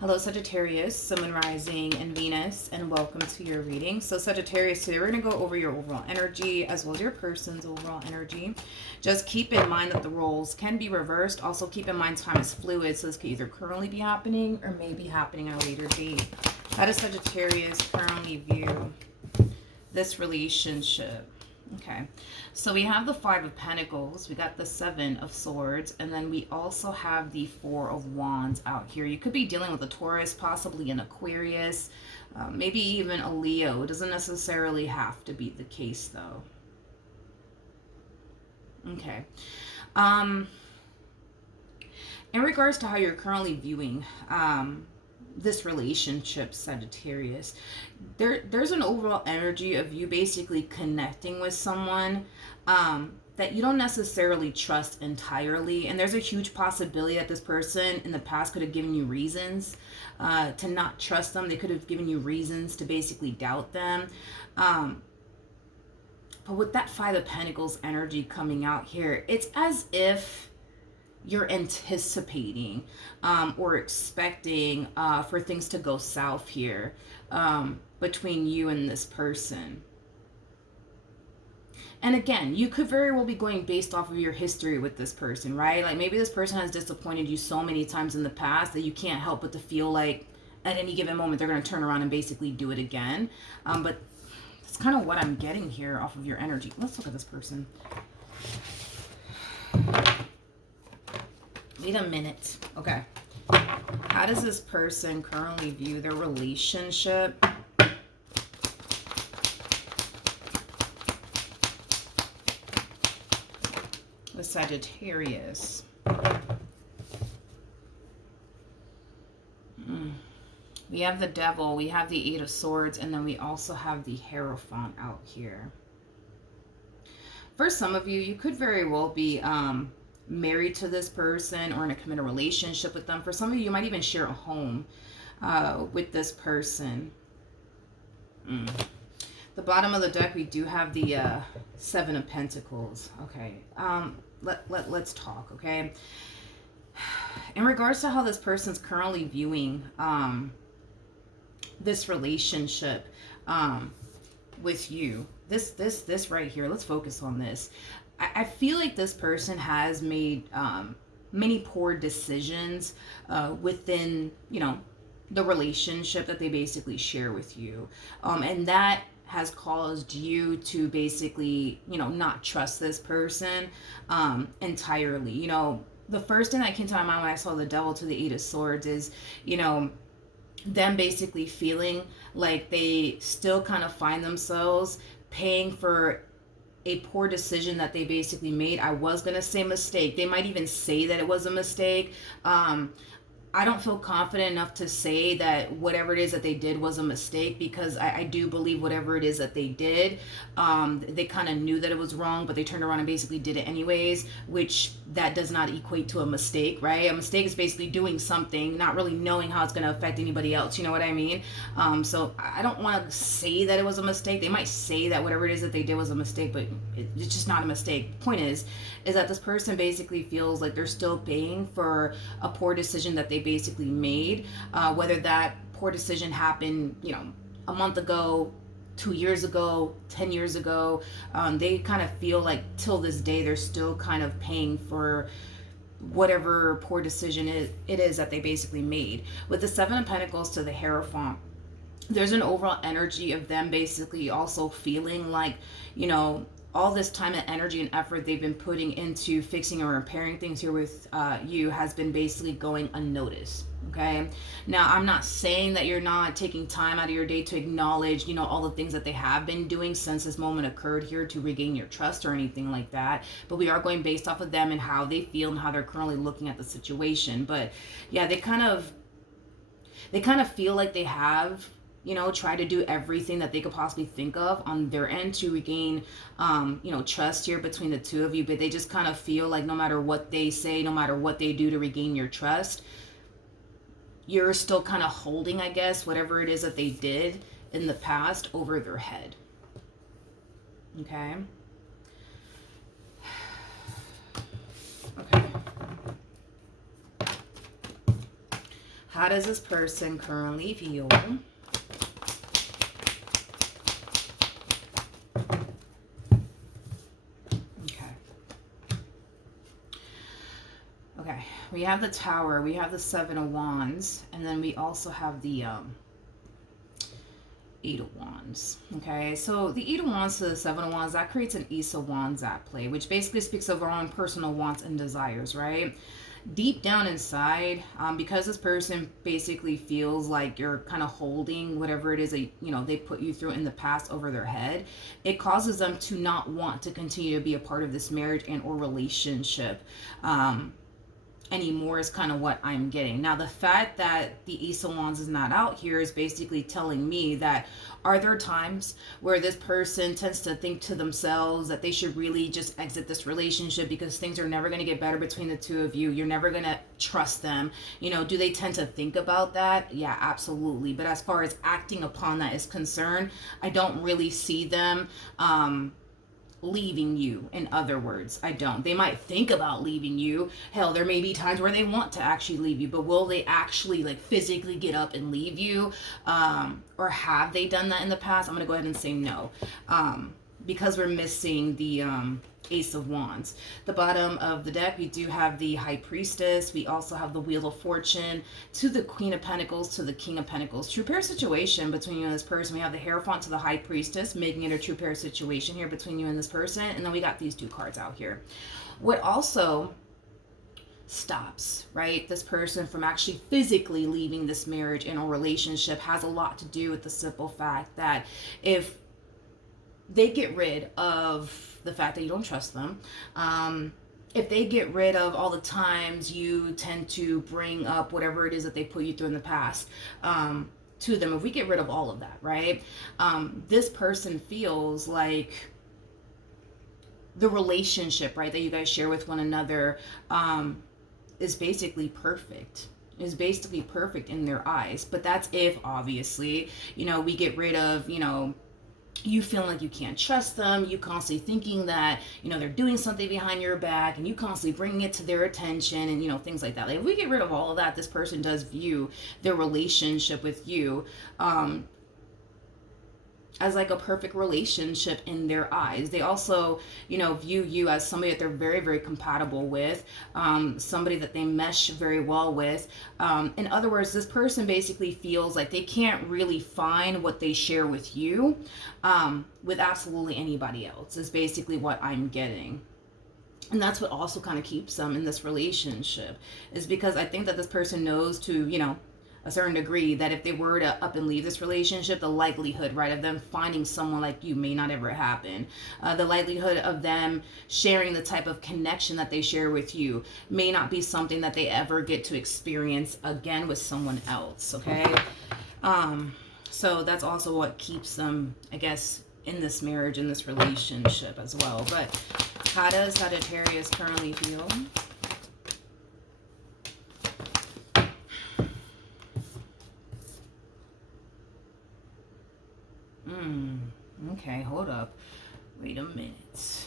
Hello, Sagittarius, Sun, Moon, Rising, and Venus, and welcome to your reading. So, Sagittarius, today we're going to go over your overall energy as well as your person's overall energy. Just keep in mind that the roles can be reversed. Also, keep in mind time is fluid, so this could either currently be happening or may be happening at a later date. How does Sagittarius currently view this relationship? Okay, so we have the Five of Pentacles, we got the Seven of Swords, and then we also have the Four of Wands out here. You could be dealing with a Taurus, possibly an Aquarius, maybe even a Leo. It doesn't necessarily have to be the case, though. Okay. In regards to how you're currently viewing this relationship, Sagittarius, there's an overall energy of you basically connecting with someone that you don't necessarily trust entirely, and there's a huge possibility that this person in the past could have given you reasons to not trust them. They could have given you reasons to basically doubt them, but with that Five of Pentacles energy coming out here, it's as if you're anticipating or expecting for things to go south here between you and this person. And again, you could very well be going based off of your history with this person, right? Like maybe this person has disappointed you so many times in the past that you can't help but to feel like at any given moment they're going to turn around and basically do it again. But that's kind of what I'm getting here off of your energy. Let's look at this person. Wait a minute. Okay. How does this person currently view their relationship? With Sagittarius. We have the Devil, we have the Eight of Swords, and then we also have the Hierophant out here. For some of you, you could very well be married to this person or in a committed relationship with them. For some of you, you might even share a home with this person. The bottom of the deck, we do have the Seven of Pentacles. Okay, let's talk, okay? In regards to how this person's currently viewing this relationship with you, this right here, let's focus on this. I feel like this person has made many poor decisions within, the relationship that they basically share with you. And that has caused you to basically, not trust this person entirely. The first thing that came to my mind when I saw the Devil to the Eight of Swords is, them basically feeling like they still kind of find themselves paying for a poor decision that they basically made. I was going to say mistake. They might even say that it was a mistake. I don't feel confident enough to say that whatever it is that they did was a mistake, because I do believe whatever it is that they did, they kind of knew that it was wrong, but they turned around and basically did it anyways, which that does not equate to a mistake, right? A mistake is basically doing something, not really knowing how it's going to affect anybody else, you know what I mean? So I don't want to say that it was a mistake. They might say that whatever it is that they did was a mistake, but it's just not a mistake. The point is that this person basically feels like they're still paying for a poor decision that they basically made, whether that poor decision happened, a month ago, 2 years ago, 10 years ago. They kind of feel like till this day they're still kind of paying for whatever poor decision it is that they basically made. With the Seven of Pentacles to the Hierophant, there's an overall energy of them basically also feeling like, all this time and energy and effort they've been putting into fixing or repairing things here with you has been basically going unnoticed. Okay, now I'm not saying that you're not taking time out of your day to acknowledge, all the things that they have been doing since this moment occurred here to regain your trust or anything like that, but we are going based off of them and how they feel and how they're currently looking at the situation. But yeah, they kind of feel like they have, try to do everything that they could possibly think of on their end to regain, trust here between the two of you. But they just kind of feel like no matter what they say, no matter what they do to regain your trust, you're still kind of holding, I guess, whatever it is that they did in the past over their head. Okay. How does this person currently feel? Okay, we have the Tower, we have the Seven of Wands, and then we also have the Eight of Wands. Okay, so the Eight of Wands to the Seven of Wands, that creates an Ace of Wands at play, which basically speaks of our own personal wants and desires, right? Deep down inside, because this person basically feels like you're kind of holding whatever it is that, you know, they put you through in the past over their head, it causes them to not want to continue to be a part of this marriage and or relationship anymore, is kind of what I'm getting. Now, the fact that the Ace of Wands is not out here is basically telling me that, are there times where this person tends to think to themselves that they should really just exit this relationship because things are never going to get better between the two of you? You're never going to trust them. You know, do they tend to think about that? Yeah, absolutely. But as far as acting upon that is concerned, I don't really see them leaving you. In other words, I don't. They might think about leaving you. Hell, there may be times where they want to actually leave you, but will they actually like physically get up and leave you? Or have they done that in the past? I'm gonna go ahead and say no, because we're missing the Ace of Wands. The bottom of the deck, we do have the High Priestess. We also have the Wheel of Fortune, to the Queen of Pentacles, to the King of Pentacles. True pair situation between you and this person. We have the Hierophant to the High Priestess, making it a true pair situation here between you and this person. And then we got these two cards out here. What also stops, right, this person from actually physically leaving this marriage and or relationship has a lot to do with the simple fact that if they get rid of the fact that you don't trust them, if they get rid of all the times you tend to bring up whatever it is that they put you through in the past to them, if we get rid of all of that, right, this person feels like the relationship, right, that you guys share with one another is basically perfect. Is basically perfect in their eyes. But that's if, obviously, you know, we get rid of, you know, you feel like you can't trust them, you constantly thinking that, you know, they're doing something behind your back, and you constantly bringing it to their attention, and, you know, things like that. Like, if we get rid of all of that, this person does view their relationship with you as like a perfect relationship in their eyes. They also, you know, view you as somebody that they're very, very compatible with, somebody that they mesh very well with. In other words, this person basically feels like they can't really find what they share with you with absolutely anybody else, is basically what I'm getting. And that's what also kind of keeps them in this relationship, is because I think that this person knows to, you know, a certain degree, that if they were to up and leave this relationship, the likelihood, right, of them finding someone like you may not ever happen. The likelihood of them sharing the type of connection that they share with you may not be something that they ever get to experience again with someone else, okay? So that's also what keeps them, I guess, in this marriage, in this relationship as well. But how does Sagittarius currently feel? Okay, hold up. Wait a minute.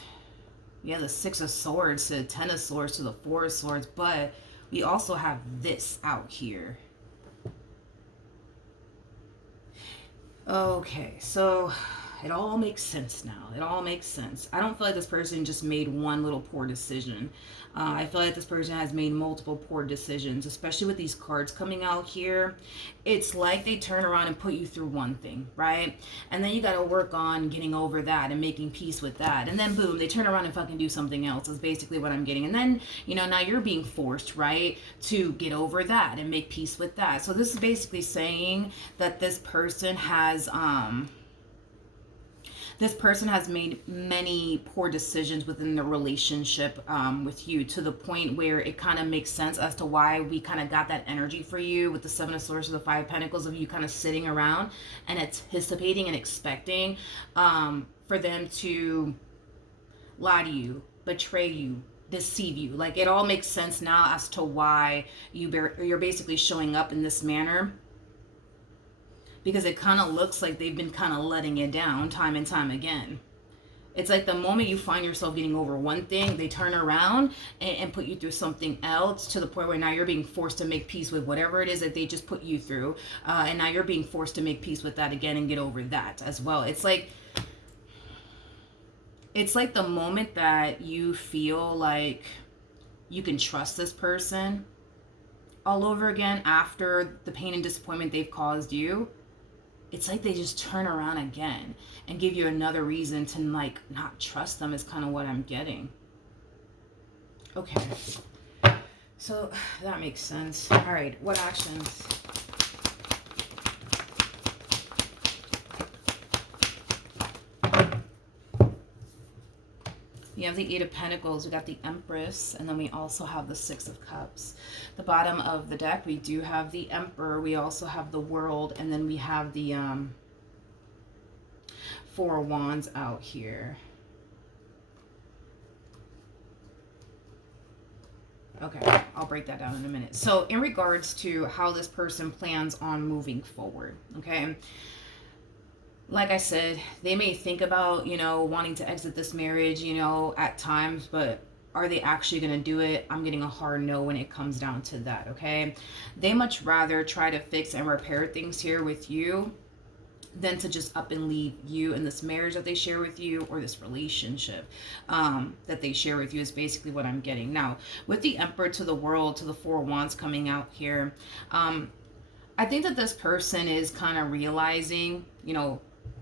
We have the Six of Swords to the Ten of Swords to the Four of Swords, but we also have this out here. Okay, so it all makes sense now. It all makes sense. I don't feel like this person just made one little poor decision. I feel like this person has made multiple poor decisions, especially with these cards coming out here. It's like they turn around and put you through one thing, right? And then you got to work on getting over that and making peace with that. And then boom, they turn around and fucking do something else, is basically what I'm getting. And then, you know, now you're being forced, right, to get over that and make peace with that. So this is basically saying that this person has made many poor decisions within the relationship with you, to the point where it kind of makes sense as to why we kind of got that energy for you with the Seven of Swords to the Five of Pentacles, of you kind of sitting around and anticipating and expecting for them to lie to you, betray you, deceive you. Like, it all makes sense now as to why you're basically showing up in this manner. Because it kind of looks like they've been kind of letting it down time and time again. It's like the moment you find yourself getting over one thing, they turn around and put you through something else, to the point where now you're being forced to make peace with whatever it is that they just put you through. And now you're being forced to make peace with that again and get over that as well. It's like the moment that you feel like you can trust this person all over again after the pain and disappointment they've caused you. It's like they just turn around again and give you another reason to like not trust them, is kind of what I'm getting. Okay. So that makes sense. All right. What actions? We have the Eight of Pentacles, we got the Empress, and then we also have the Six of Cups. The bottom of the deck, we do have the Emperor, we also have the World, and then we have the Four of Wands out here. Okay, I'll break that down in a minute. So in regards to how this person plans on moving forward, okay? Like I said, they may think about, wanting to exit this marriage, at times, but are they actually going to do it? I'm getting a hard no when it comes down to that, okay? They much rather try to fix and repair things here with you than to just up and leave you in this marriage that they share with you, or this relationship that they share with you, is basically what I'm getting. Now, with the Emperor to the World, to the Four of Wands coming out here, I think that this person is kind of realizing,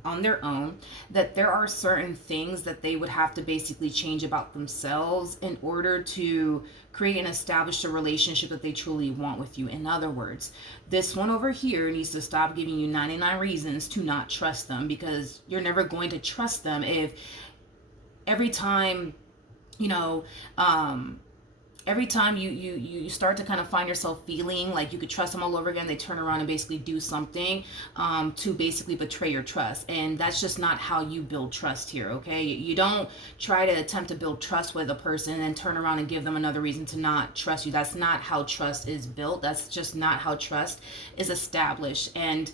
on their own, that there are certain things that they would have to basically change about themselves in order to create and establish a relationship that they truly want with you. In other words, this one over here needs to stop giving you 99 reasons to not trust them, because you're never going to trust them if every time, every time you start to kind of find yourself feeling like you could trust them all over again, they turn around and basically do something to basically betray your trust. And that's just not how you build trust here, okay? You don't try to attempt to build trust with a person and then turn around and give them another reason to not trust you. That's not how trust is built. That's just not how trust is established. And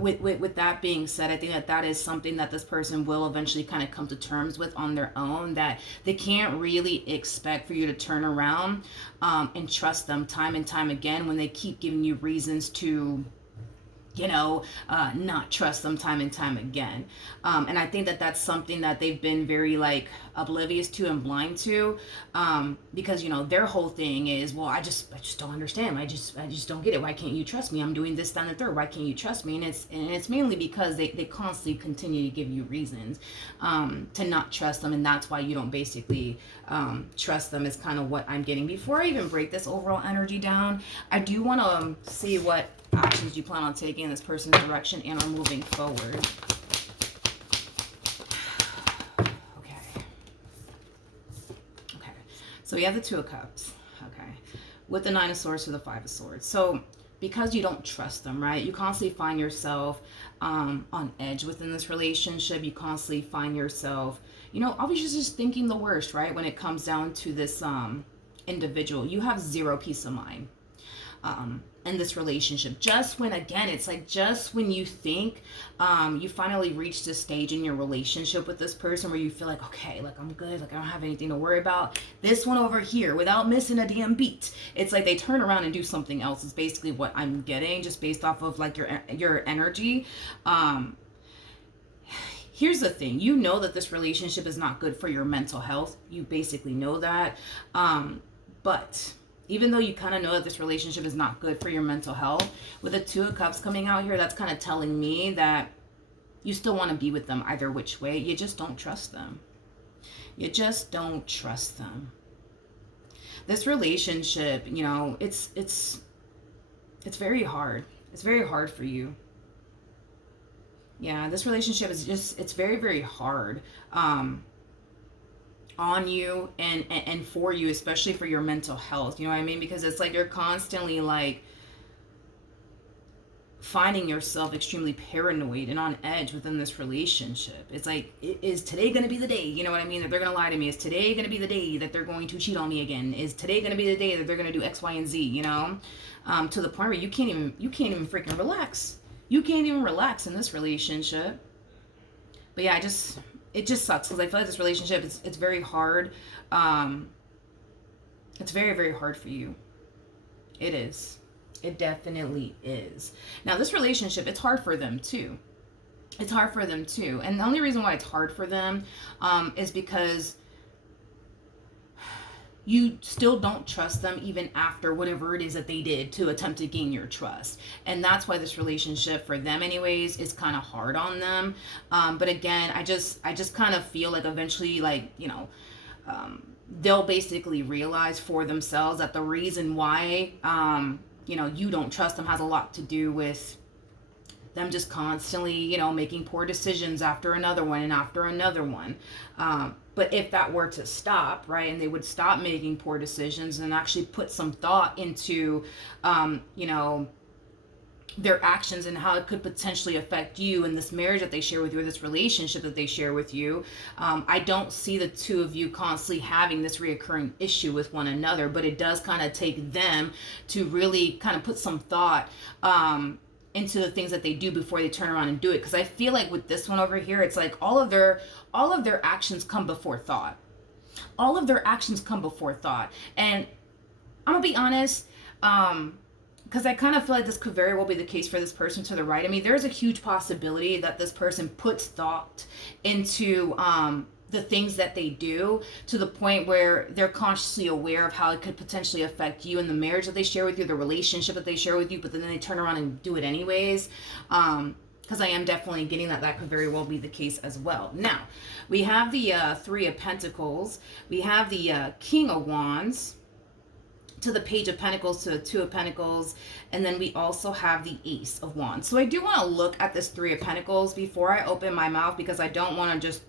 with that being said, I think that is something that this person will eventually kind of come to terms with on their own, that they can't really expect for you to turn around and trust them time and time again when they keep giving you reasons to not trust them time and time again. And I think that that's something that they've been very oblivious to and blind to, because their whole thing is, well, I just don't understand. I just don't get it. Why can't you trust me? I'm doing this, that, and the third. Why can't you trust me? And it's mainly because they constantly continue to give you reasons to not trust them, and that's why you don't basically trust them, is kind of what I'm getting. Before I even break this overall energy down, I do want to see what actions you plan on taking in this person's direction and are moving forward. Okay. So we have the Two of Cups. Okay. With the Nine of Swords to the Five of Swords. So because you don't trust them, right? You constantly find yourself on edge within this relationship. You constantly find yourself, obviously just thinking the worst, right? When it comes down to this individual, you have zero peace of mind. In this relationship, just when you think you finally reached this stage in your relationship with this person where you feel like, okay, I'm good, I don't have anything to worry about, this one over here, without missing a damn beat, it's like they turn around and do something else, is basically what I'm getting, just based off of your energy. Here's the thing, that this relationship is not good for your mental health. You basically know that, but even though you kind of know that this relationship is not good for your mental health, with the Two of Cups coming out here, that's kind of telling me that you still want to be with them either which way. You just don't trust them. You just don't trust them. This relationship, it's very hard. It's very hard for you. Yeah, this relationship is it's very, very hard. On you and for you, especially for your mental health, you know what I mean? Because it's like you're constantly finding yourself extremely paranoid and on edge within this relationship. It's like, is today going to be the day, you know what I mean, that they're going to lie to me? Is today going to be the day that they're going to cheat on me again? Is today going to be the day that they're going to do X, Y, and Z, to the point where you can't even freaking relax. You can't even relax in this relationship. But yeah, it just sucks because I feel like this relationship, it's very hard. It's very, very hard for you. It is. It definitely is. Now, this relationship, it's hard for them too. It's hard for them too. And the only reason why it's hard for them is because you still don't trust them even after whatever it is that they did to attempt to gain your trust. And that's why this relationship for them anyways is kind of hard on them. But again, I just kind of feel like eventually, like, they'll basically realize for themselves that the reason why, you don't trust them has a lot to do with them just constantly, making poor decisions after another one and after another one. But if that were to stop, right, and they would stop making poor decisions and actually put some thought into, their actions and how it could potentially affect you and this marriage that they share with you, or this relationship that they share with you, I don't see the two of you constantly having this reoccurring issue with one another. But it does kind of take them to really kind of put some thought into the things that they do before they turn around and do it. Because I feel like with this one over here, it's like all of their actions come before thought. All of their actions come before thought. And I'm gonna be honest, because I kind of feel like this could very well be the case for this person to the right. I mean, there's a huge possibility that this person puts thought into the things that they do, to the point where they're consciously aware of how it could potentially affect you and the marriage that they share with you, the relationship that they share with you, but then they turn around and do it anyways. Because I am definitely getting that could very well be the case as well. Now, we have the Three of Pentacles. We have the King of Wands, to the Page of Pentacles, to the Two of Pentacles, and then we also have the Ace of Wands. So I do want to look at this Three of Pentacles before I open my mouth, because I don't want to just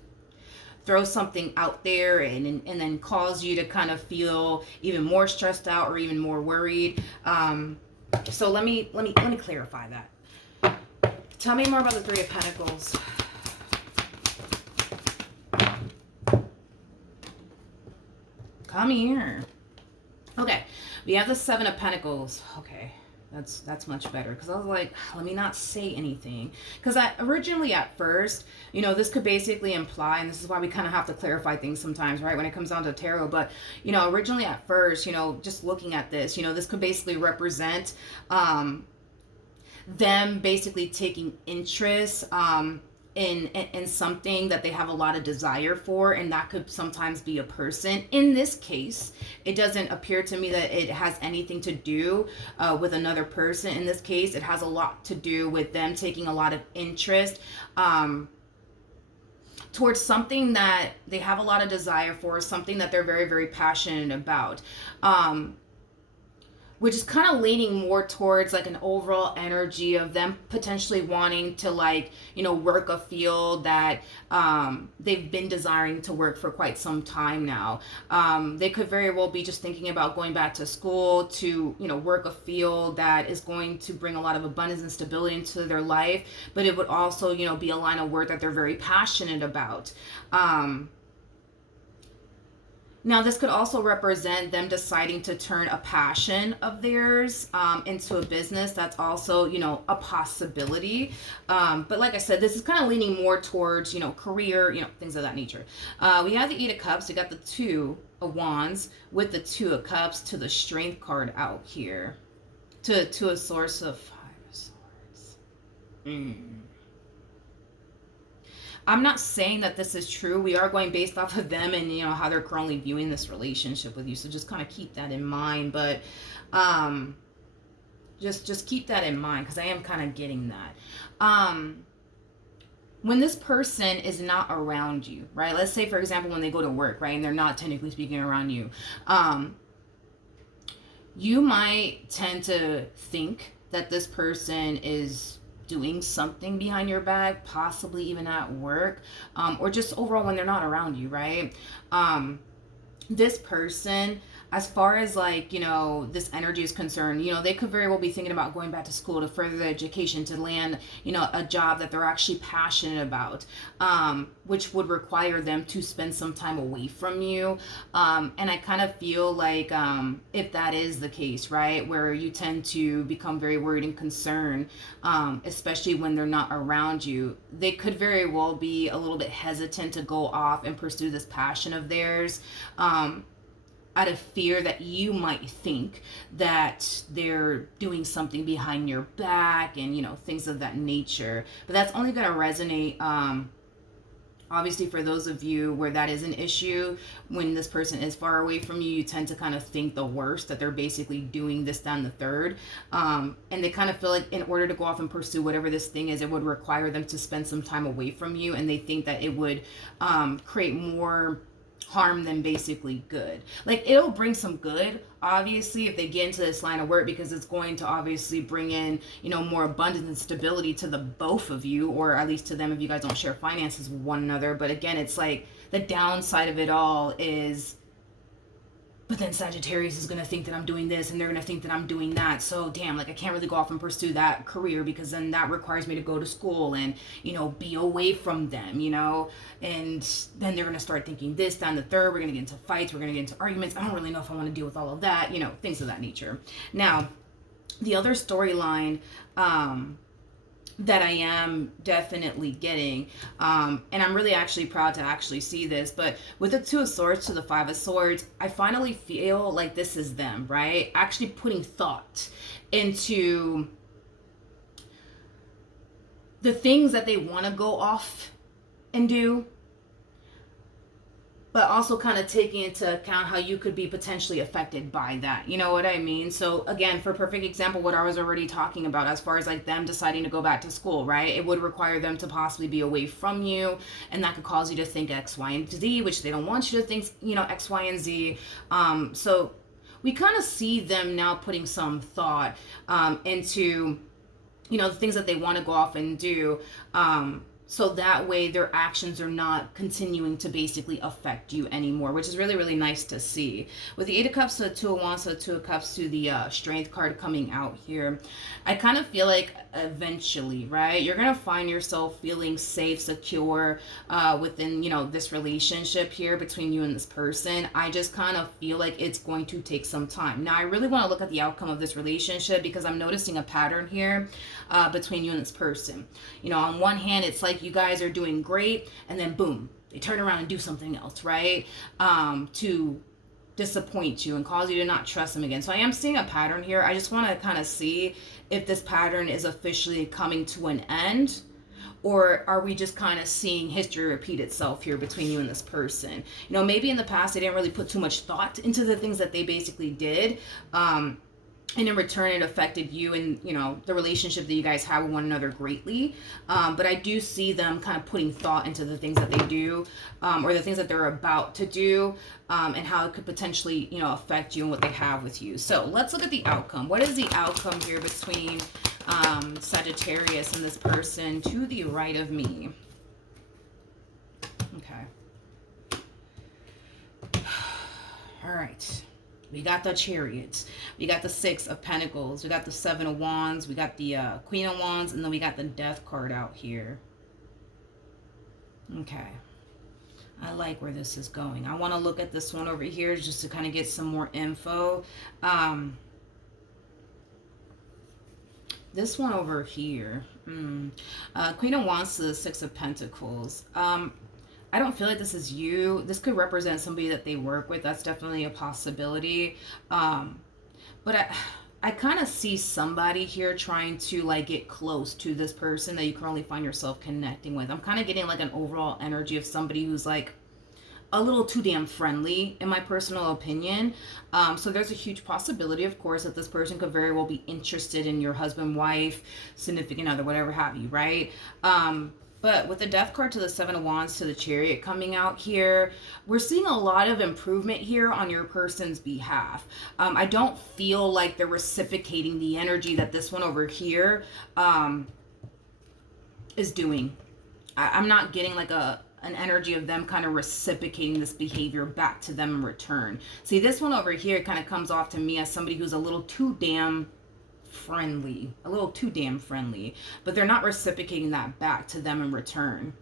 throw something out there and then cause you to kind of feel even more stressed out or even more worried. So let me clarify that. Tell me more about the Three of Pentacles. Come here. Okay, we have the Seven of Pentacles. Okay, that's much better, because I was like, let me not say anything, because I originally at first, this could basically imply, and this is why we kind of have to clarify things sometimes, right, when it comes down to tarot. But originally at first, just looking at this, this could basically represent them basically taking interest in something that they have a lot of desire for, and that could sometimes be a person. In this case, it doesn't appear to me that it has anything to do with another person. In this case, it has a lot to do with them taking a lot of interest towards something that they have a lot of desire for, something that they're very, very passionate about. Which is kind of leaning more towards like an overall energy of them potentially wanting to work a field that they've been desiring to work for quite some time now. They could very well be just thinking about going back to school to, work a field that is going to bring a lot of abundance and stability into their life, but it would also, be a line of work that they're very passionate about. Now, this could also represent them deciding to turn a passion of theirs into a business. That's also, a possibility. But like I said, this is kind of leaning more towards, career, things of that nature. We have the Eight of Cups. We got the Two of Wands with the Two of Cups to the Strength card out here. To a Source of Five of Swords. I'm not saying that this is true. We are going based off of them and, how they're currently viewing this relationship with you. So just kind of keep that in mind. But just keep that in mind, because I am kind of getting that. When this person is not around you, right? Let's say, for example, when they go to work, right? And they're not technically speaking around you. You might tend to think that this person is doing something behind your back, possibly even at work, or just overall when they're not around you, right? This person, as far as like, this energy is concerned, they could very well be thinking about going back to school to further their education, to land, a job that they're actually passionate about, which would require them to spend some time away from you. And I kind of feel like, if that is the case, right, where you tend to become very worried and concerned, especially when they're not around you, they could very well be a little bit hesitant to go off and pursue this passion of theirs, out of fear that you might think that they're doing something behind your back and, things of that nature. But that's only going to resonate, obviously, for those of you where that is an issue. When this person is far away from you, you tend to kind of think the worst, that they're basically doing this, down the third. And they kind of feel like in order to go off and pursue whatever this thing is, it would require them to spend some time away from you. And they think that it would create more harm than basically good. Like, it'll bring some good, obviously, if they get into this line of work, because it's going to obviously bring in, more abundance and stability to the both of you, or at least to them if you guys don't share finances with one another. But again, it's like the downside of it all is, but then Sagittarius is going to think that I'm doing this and they're going to think that I'm doing that. So damn, like, I can't really go off and pursue that career, because then that requires me to go to school and, be away from them, and then they're going to start thinking this, down the third. We're going to get into fights. We're going to get into arguments. I don't really know if I want to deal with all of that, things of that nature. Now, the other storyline, that I am definitely getting, and I'm really actually proud to actually see this, but with the Two of Swords to the Five of Swords, I finally feel like this is them, right? Actually putting thought into the things that they want to go off and do, but also kind of taking into account how you could be potentially affected by that. You know what I mean? So again, for a perfect example, what I was already talking about, as far as like them deciding to go back to school, right? It would require them to possibly be away from you, and that could cause you to think X, Y, and Z, which they don't want you to think, X, Y, and Z. So we kind of see them now putting some thought into, the things that they want to go off and do. So that way their actions are not continuing to basically affect you anymore, which is really, really nice to see. With the Eight of Cups to the Two of Wands to the Two of Cups to the Strength card coming out here, I kind of feel like eventually, right, you're going to find yourself feeling safe, secure within, this relationship here between you and this person. I just kind of feel like it's going to take some time. Now, I really want to look at the outcome of this relationship, because I'm noticing a pattern here between you and this person. On one hand, it's like you guys are doing great, and then boom, they turn around and do something else, right? To disappoint you and cause you to not trust them again. So I am seeing a pattern here. I just want to kind of see if this pattern is officially coming to an end, or are we just kind of seeing history repeat itself here between you and this person? Maybe in the past they didn't really put too much thought into the things that they basically did. And in return, it affected you and, the relationship that you guys have with one another greatly. But I do see them kind of putting thought into the things that they do, or the things that they're about to do, and how it could potentially, affect you and what they have with you. So let's look at the outcome. What is the outcome here between Sagittarius and this person to the right of me? Okay. All right. We got the Chariot. We got the Six of Pentacles. We got the Seven of Wands. We got the Queen of Wands. And then we got the Death card out here. Okay. I like where this is going. I want to look at this one over here just to kind of get some more info. This one over here. Queen of Wands to the Six of Pentacles. I don't feel like this is you. This could represent somebody that they work with. That's definitely a possibility. But I kind of see somebody here trying to like get close to this person that you currently find yourself connecting with. I'm kind of getting like an overall energy of somebody who's like a little too damn friendly, in my personal opinion. So there's a huge possibility, of course, that this person could very well be interested in your husband, wife, significant other, whatever have you, right? But with the Death card to the Seven of Wands to the Chariot coming out here, we're seeing a lot of improvement here on your person's behalf. I don't feel like they're reciprocating the energy that this one over here is doing. I'm not getting like an an energy of them kind of reciprocating this behavior back to them in return. See, this one over here kind of comes off to me as somebody who's a little too damn friendly, but they're not reciprocating that back to them in return.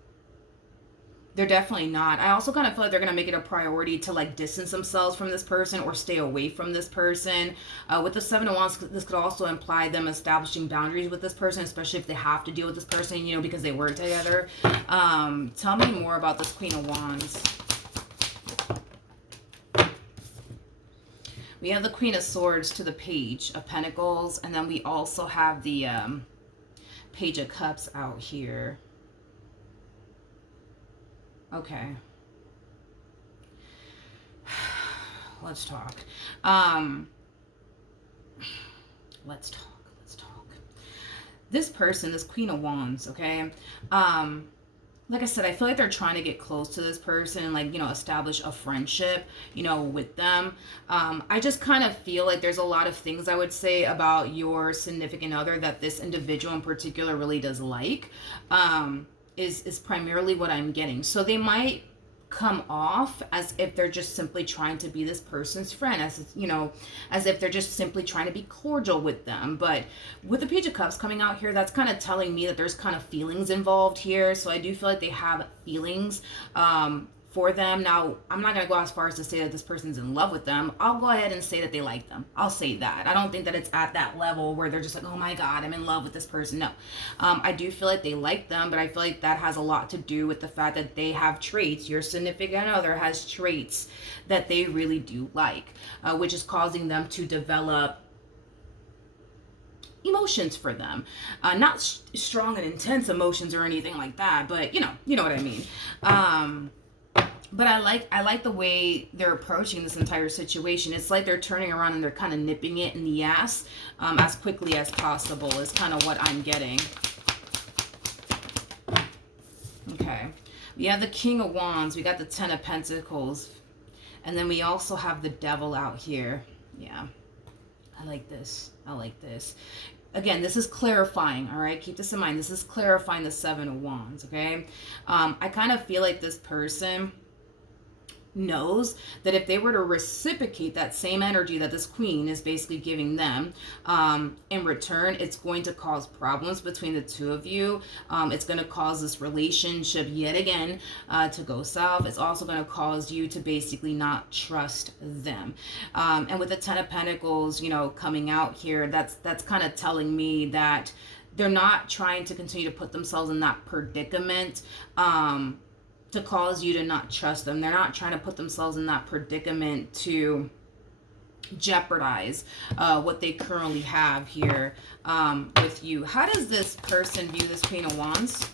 They're definitely not. I also kind of feel like they're going to make it a priority to like distance themselves from this person or stay away from this person. With the Seven of Wands, this could also imply them establishing boundaries with this person, especially if they have to deal with this person, you know, because they work together. Tell me more about this Queen of Wands. We have the Queen of Swords to the Page of Pentacles, and then we also have the Page of Cups out here. Okay. Let's talk. Let's talk. This person, this Queen of Wands, okay? Like I said, I feel like they're trying to get close to this person and, like, you know, establish a friendship, you know, with them. I just kind of feel like there's a lot of things I would say about your significant other that this individual in particular really does like. Is primarily what I'm getting. So they might come off as if they're just simply trying to be this person's friend, as you know, as if they're just simply trying to be cordial with them. But with the Page of Cups coming out here, that's kind of telling me that there's kind of feelings involved here. So I do feel like they have feelings for them. Now, I'm not going to go as far as to say that this person's in love with them. I'll go ahead and say that they like them. I'll say that. I don't think that it's at that level where they're just like, oh my God, I'm in love with this person. No. I do feel like they like them, but I feel like that has a lot to do with the fact that they have traits. Your significant other has traits that they really do like, which is causing them to develop emotions for them. Not strong and intense emotions or anything like that, but you know what I mean. But I like the way they're approaching this entire situation. It's like they're turning around and they're kind of nipping it in the ass as quickly as possible is kind of what I'm getting. Okay. We have the King of Wands. We got the Ten of Pentacles. And then we also have the Devil out here. Yeah. I like this. Again, this is clarifying, all right? Keep this in mind. This is clarifying the Seven of Wands, okay? I kind of feel like this person knows that if they were to reciprocate that same energy that this queen is basically giving them in return, it's going to cause problems between the two of you. It's going to cause this relationship yet again to go south. It's also going to cause you to basically not trust them. And with the Ten of Pentacles, you know, coming out here, that's kind of telling me that they're not trying to continue to put themselves in that predicament to cause you to not trust them. They're not trying to put themselves in that predicament to jeopardize what they currently have here with you. How does this person view this Queen of Wands?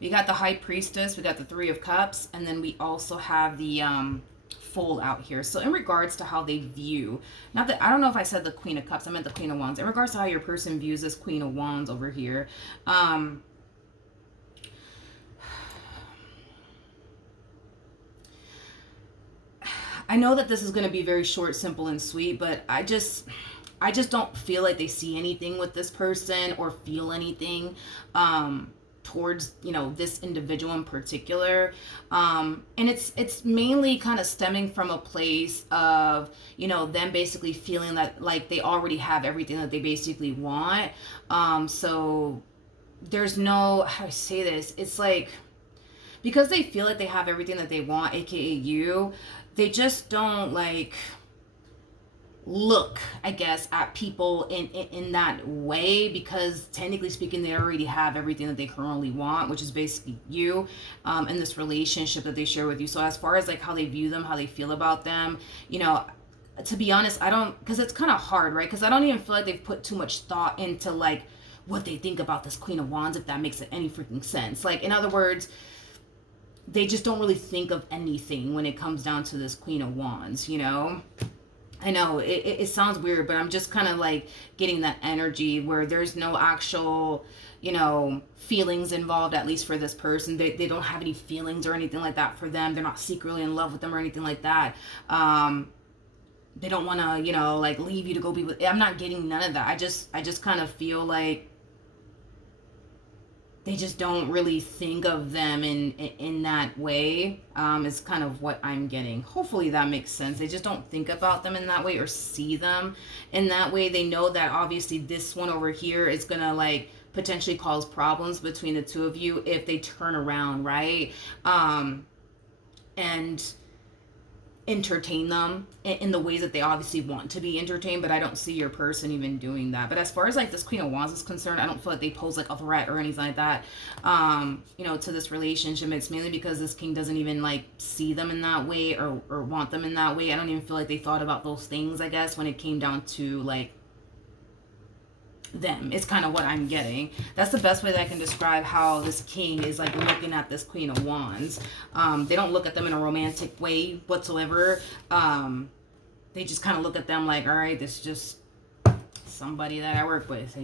We got the High Priestess, we got the Three of Cups, and then we also have the Fool out here. So in regards to how they view, not that, I don't know if I said the Queen of Cups, I meant the Queen of Wands. In regards to how your person views this Queen of Wands over here, I know that this is going to be very short, simple, and sweet, but I just don't feel like they see anything with this person or feel anything towards, you know, this individual in particular. And it's mainly kind of stemming from a place of, you know, them basically feeling that like they already have everything that they basically want. So there's no, how do I say this? It's like, because they feel like they have everything that they want, aka you, they just don't like look, I guess, at people in that way, because technically speaking, they already have everything that they currently want, which is basically you, in this relationship that they share with you. So as far as like how they view them, how they feel about them, you know, to be honest, I don't, because it's kind of hard, right? Because I don't even feel like they've put too much thought into like what they think about this Queen of Wands, if that makes any freaking sense. Like, in other words, they just don't really think of anything when it comes down to this Queen of Wands, you know? I know it sounds weird, but I'm just kind of like getting that energy where there's no actual, you know, feelings involved, at least for this person. They don't have any feelings or anything like that for them. They're not secretly in love with them or anything like that. They don't want to, you know, like leave you to go be with, I'm not getting none of that. I just kind of feel like they just don't really think of them in that way, is kind of what I'm getting. Hopefully that makes sense. They just don't think about them in that way or see them in that way. They know that obviously this one over here is gonna like potentially cause problems between the two of you if they turn around, right? And entertain them in the ways that they obviously want to be entertained, but I don't see your person even doing that. But as far as like this Queen of Wands is concerned, I don't feel like they pose like a threat or anything like that, to this relationship. It's mainly because this king doesn't even like see them in that way or want them in that way. I don't even feel like they thought about those things, I guess, when it came down to like them. It's kind of what I'm getting. That's the best way that I can describe how this king is like looking at this Queen of Wands. They don't look at them in a romantic way whatsoever. They just kind of look at them like, all right, this is just somebody that I work with.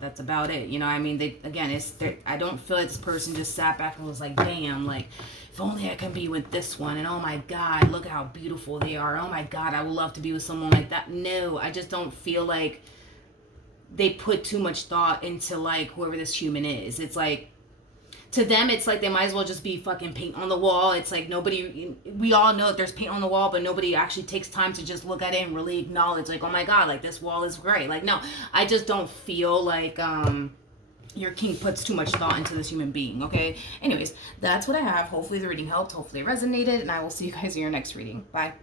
That's about it. You know what I mean? I don't feel like this person just sat back and was like, damn, like, if only I can be with this one. And oh my God, look at how beautiful they are. Oh my God, I would love to be with someone like that. No, I just don't feel like they put too much thought into like whoever this human is. It's like, to them, it's like they might as well just be fucking paint on the wall. It's like we all know that there's paint on the wall, but nobody actually takes time to just look at it and really acknowledge like, oh my God, like this wall is great. Like, no, I just don't feel like your king puts too much thought into this human being. Okay, anyways, that's what I have. Hopefully the reading helped, hopefully it resonated, and I will see you guys in your next reading. Bye.